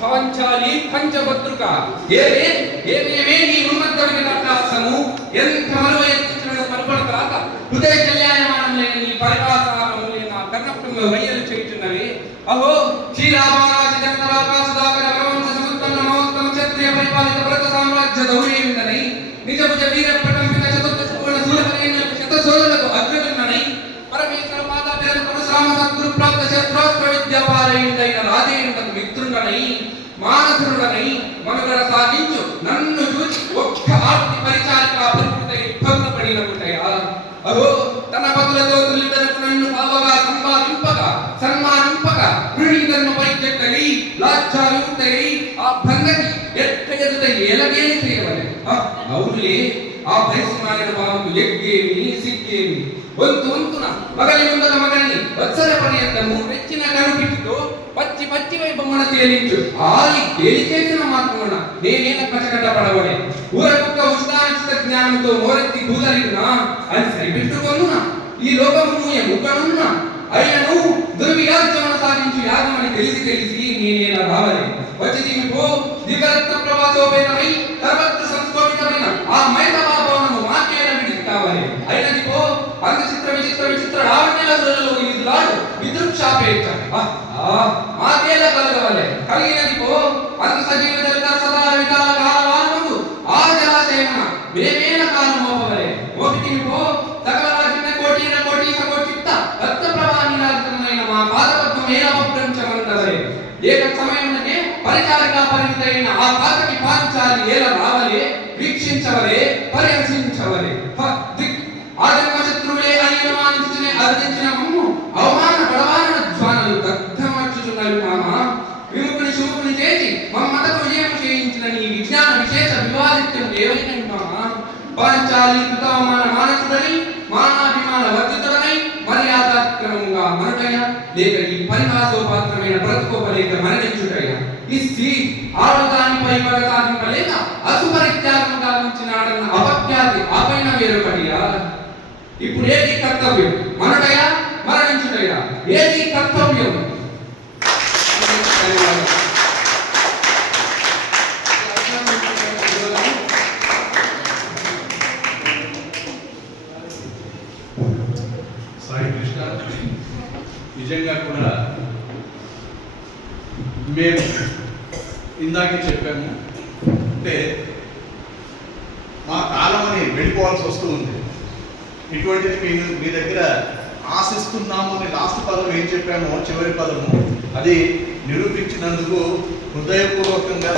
భవంచాలి పంచభద్రుక ఏమే ఏమేమే నీ ఉన్నతమైన రాకాసము ఎంత మరువ ఎత్తించిన పలుపడతాక హృదయ కళ్యాణమానం లేని నీ పరివాసారము లేని నా కర్ణపుటంలో వయ్యలు చేయుచున్నవి అహో శ్రీరామారాజు జగతరాకాశదాగర రవంశ సముత్పన్న మహోత్తమ క్షత్రియ పరిపాలిత భరత నిజము దౌర్యముందని నిజభుజ వీర ప్రకంపిత శత సోదరులకు అగ్రజున్ననై పరమేశ్వర మాతా పేద పరశురామ సద్గురు ప్రాప్త శస్త్రాస్త్ర విద్యాపారయుడైన రాజేంద్రకు మిత్రుడనై మానసురుడనై మనుగడ సాగించు నన్ను చూచి ఒక్క ఆర్తి పరిచారిక పరికృతై భంగపడినగుటయా అహో తన పదులతో తల్లిదండ్రులకు నన్ను భావగా సంపాదింపక సన్మానింపక వృణి ధర్మ పరిచెట్టని లాచ్చాలుతై ఆ భంగకి ఎట్ట ఎదుట ఎలగే చేయవలె ఆ, అవునులే ఆ పరిశ్రమాయన బాబుకు ఎగ్గేమి సిగ్గేమి వంతు వంతున మగలి ముందల మగని వత్సర పర్యంతము వెచ్చిన కనుపిటితో పచ్చి పచ్చి వైభవన తేలించు. ఆలి తేలి చేసిన మాత్రమున నేనేల కచకట పడవలే ఊరకుక్క ఉచితానిచిత జ్ఞానంతో మోరెత్తి భూగలిగినా అని సరిపెట్టుకొనున ఈ లోకము ఎముకనున్న? అయినను దుర్వియాచరణ సాగించు యాగమని తెలిసి తెలిసి నేనేలా రావలే. వచ్చి దీనిపో దిగరత్న ప్రభాసోపేతమై సర్వత్ర కావాలి అయినది పో? అంత చిత్ర విచిత్ర విచిత్ర రావణ్యాసురులలో ఈదులాడు విదృక్షాపేక్ష మాకేల కలగవలే? కలిగినది పో. అంత సజీవ జగత సదా వికాల కాలవానము ఆ జలాశయమున మేమేల కాలం మోపవలే? మోపితిని పో. సకల రాజన్న కోటీన కోటీస కోటిత్త రక్త ప్రవాహినార్థమైన మా పాదపద్మ మేలవప్రంచమంతవలే ఏక సమయముననే పరిచారిక పరిమితైన ఆ పాతకి పాంచాలి ఏల రావలే? వీక్షించవలే? పరిహసించవలే? అనుమానించునే అవమాన బలవాన జ్వానలు దగ్ధమర్చుచున్నవి మామ. విముఖుని శుముకుని చేసి మమ్మతకు విజయం చేయించిన నీ విజ్ఞాన విశేష వివాదిత్యం ఏవైనా మామ. పాంచాలి కృతవమాన మానసుడని మానాభిమాన వర్ధితుడనై మర్యాదాక్రమంగా మనుటయ లేక ఈ పరిహాసోపాత్రమైన బ్రతుకోపలేక మరణించుటయ ఇస్తి ఆడదానిపై పగతాదింపలేక అసుపరిత్యాగం గావించినాడన్న అపఖ్యాతి ఆపైన వేరొకటియా ఇప్పుడు ఏది కర్తవ్యం? మనటయా మరణించుటయా ఏది కర్తవ్యం? కృష్ణ. నిజంగా కూడా మేము ఇందాకే చెప్పాము అంటే మా కాలం అని వెళ్ళిపోవాల్సి వస్తూ ఉంది. ఇటువంటిది మీ మీ దగ్గర ఆశిస్తున్నాము అని లాస్ట్ పదం ఏం చెప్పామో చివరి పదము అది నిరూపించినందుకు హృదయపూర్వకంగా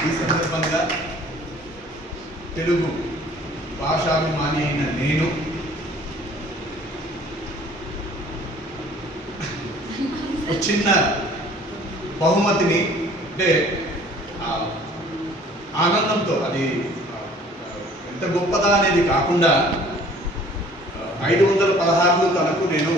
ఈ సందర్భంగా తెలుగు భాషాభిమాని అయిన నేను చిన్న బహుమతిని అంటే ఆ, ఆనందంతో అది ఎంత గొప్పదా అనేది కాకుండా ఐదు వందల పదహారులు తనకు నేను